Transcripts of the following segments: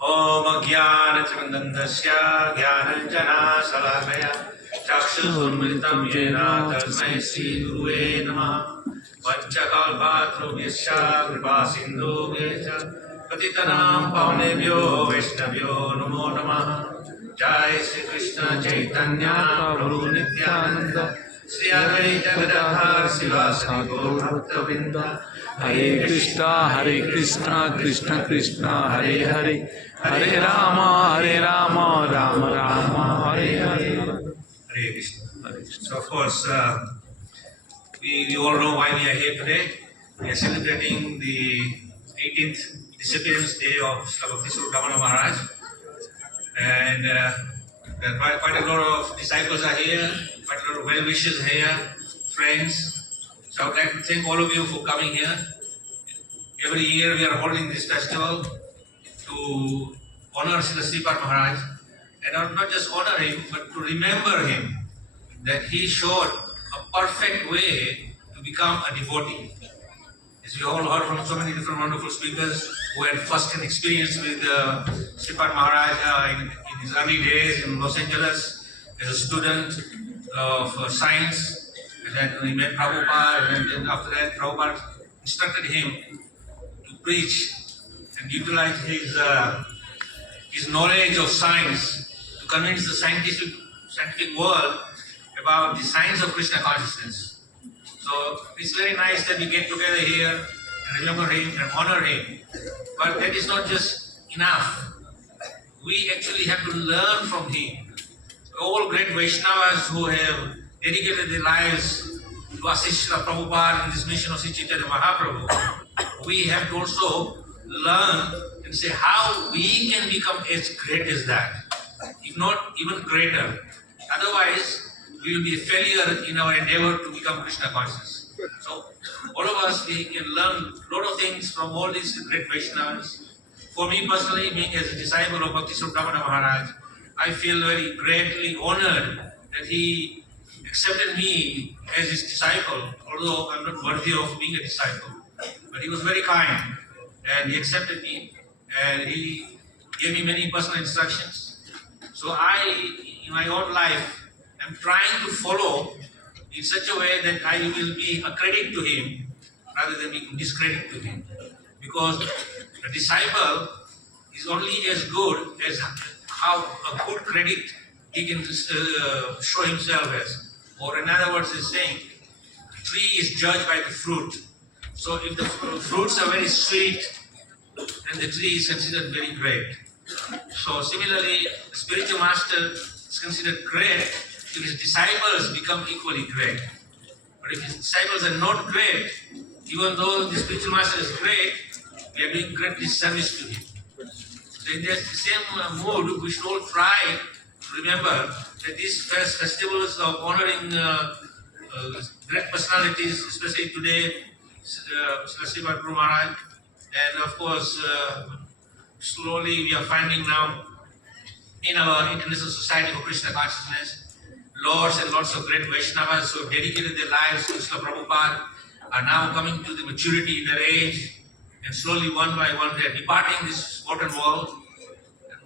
Om Jnanachandandasya Jnananjana Chakshurmritam Yena Tasmai Sri Gurave Namah Panchakalpatrubhyasya Kripasindhubhyacha Patitanam Pavanebhyo Vaishnavyo Namo Namah Jai Sri Krishna Chaitanya Prabhu Nityananda Sri Advaita Gadadhar Sivasadi Gaur Bhaktavrinda Hare Krishna, Krishna Krishna, Hare Hare, Hare Rama, Rama Rama, Hare Hare. Hare Krishna. So of course, we all know why we are here today. We are celebrating the 18th Disappearance Day of Srila Bhakti Swarup Damodar Maharaj. And quite a lot of disciples are here, quite a lot of well-wishers here, friends. So I would like to thank all of you for coming here. Every year we are holding this festival to honor Srila Sripad Maharaj. And not just honor him, but to remember him, that he showed a perfect way to become a devotee. As we all heard from so many different wonderful speakers who had first-hand experience with Sripad Maharaj in his early days in Los Angeles as a student of science, and then he met Prabhupada, and then after that Prabhupada instructed him to preach and utilize his knowledge of science to convince the scientific world about the science of Krishna consciousness. So it's very nice that we get together here and remember him and honor him. But that is not just enough. We actually have to learn from him. All great Vaishnavas who have dedicated their lives to assist Srila Prabhupada in this mission of Sri Chaitanya Mahaprabhu, we have to also learn and say how we can become as great as that, if not even greater. Otherwise, we will be a failure in our endeavor to become Krishna conscious. So, all of us, we can learn a lot of things from all these great Vaishnavas. For me personally, being as a disciple of Bhakti Swarup Damodar Maharaj, I feel very greatly honored that he accepted me as his disciple, although I'm not worthy of being a disciple. But he was very kind, and he accepted me, and he gave me many personal instructions. So I, in my own life, am trying to follow in such a way that I will be a credit to him rather than being discredit to him. Because a disciple is only as good as how a good credit he can show himself as. Or in other words, he's saying, the tree is judged by the fruit. So if the fruits are very sweet, then the tree is considered very great. So similarly, the spiritual master is considered great if his disciples become equally great. But if his disciples are not great, even though the spiritual master is great, we are doing great disservice to him. So in that same mood, we should all try to remember that these festivals of honoring great personalities, especially today, Srila Prabhu Maharaj, and of course, slowly we are finding now in our International Society for Krishna Consciousness, lots and lots of great Vaishnavas who have dedicated their lives to Srila Prabhupada are now coming to the maturity in their age, and slowly one by one they are departing this modern world.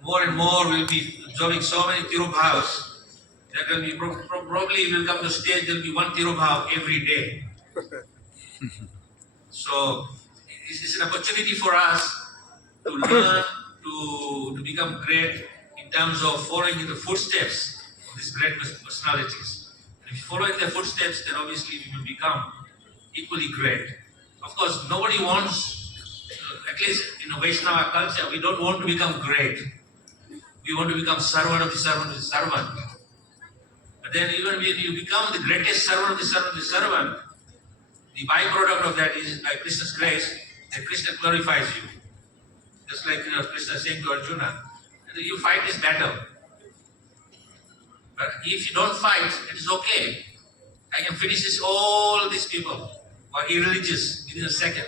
And more will be observing so many Tirubhavs. There will be probably will come to stage there will be one Tirubhav every day. So this is an opportunity for us to learn to become great in terms of following in the footsteps of these great personalities. And if you follow in their footsteps, then obviously we will become equally great. Of course, nobody wants, at least in a Vaishnava culture, we don't want to become great. We want to become servant of the servant of the servant. But then even when you become the greatest servant of the servant of the servant, the byproduct of that is, by Krishna's grace, that Krishna glorifies you. Just like Krishna saying to Arjuna, you fight this battle. But if you don't fight, it is okay. I can finish this, all these people who are irreligious within a second.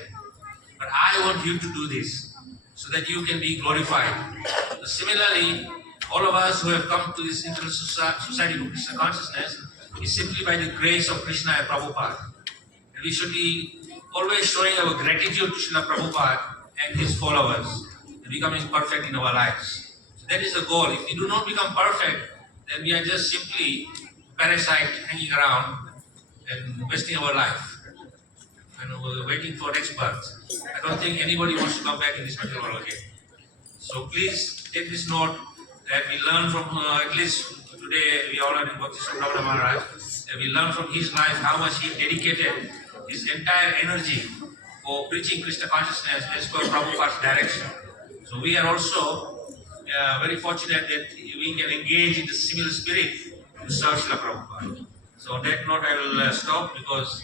But I want you to do this so that you can be glorified. So similarly, all of us who have come to this International Society for Krishna Consciousness is simply by the grace of Krishna and Prabhupada. And we should be always showing our gratitude to Srila Prabhupada and his followers. becoming perfect in our lives. So that is the goal. If we do not become perfect, then we are just simply parasite hanging around and wasting our life and we're waiting for next birth. I don't think anybody wants to come back in this material world again. So please take this note that we learn from at least today we all learned in Bhakti Sundara Maharaj. That we learn from his life how much he dedicated his entire energy for preaching Krishna consciousness as per Prabhupada's direction. So we are also very fortunate that we can engage in the similar spirit to serve Srila Prabhupada. So on that note I will stop because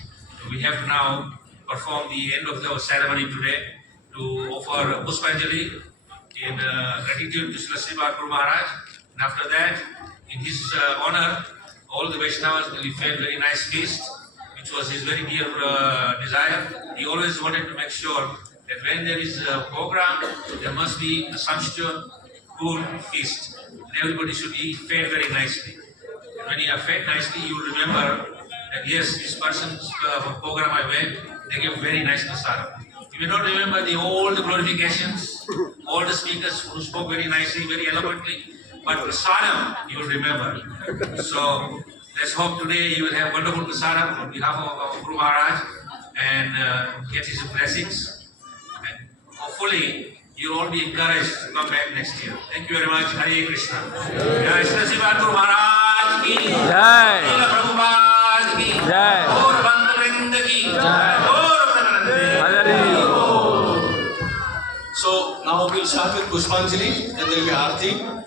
we have to now perform the end of the ceremony today to offer Pushpanjali in gratitude to Srila Sripad Guru Maharaj. And after that, in his honor, all the Vaishnavas will be fed very nice feast, which was his very dear desire. He always wanted to make sure that when there is a program, there must be a sumptuous good feast. And everybody should be fed very nicely. And when you are fed nicely, you will remember that yes, this person's program I went, they gave very nice prasada. You may not remember all the glorifications, all the speakers who spoke very nicely, very eloquently, but prasadam you will remember. So let's hope today you will have wonderful prasadam on behalf of our Guru Maharaj and get his blessings. And hopefully you'll all be encouraged to come back next year. Thank you very much. Hare Krishna. Jai Shri Sripad Guru Maharaj ki Jai. Srila Prabhupada ki Jai. Gaur Bhakta ki Jai. Gaur Bhakta. Hare. So now we'll start with Pushpanjali and then we'll be Aarti.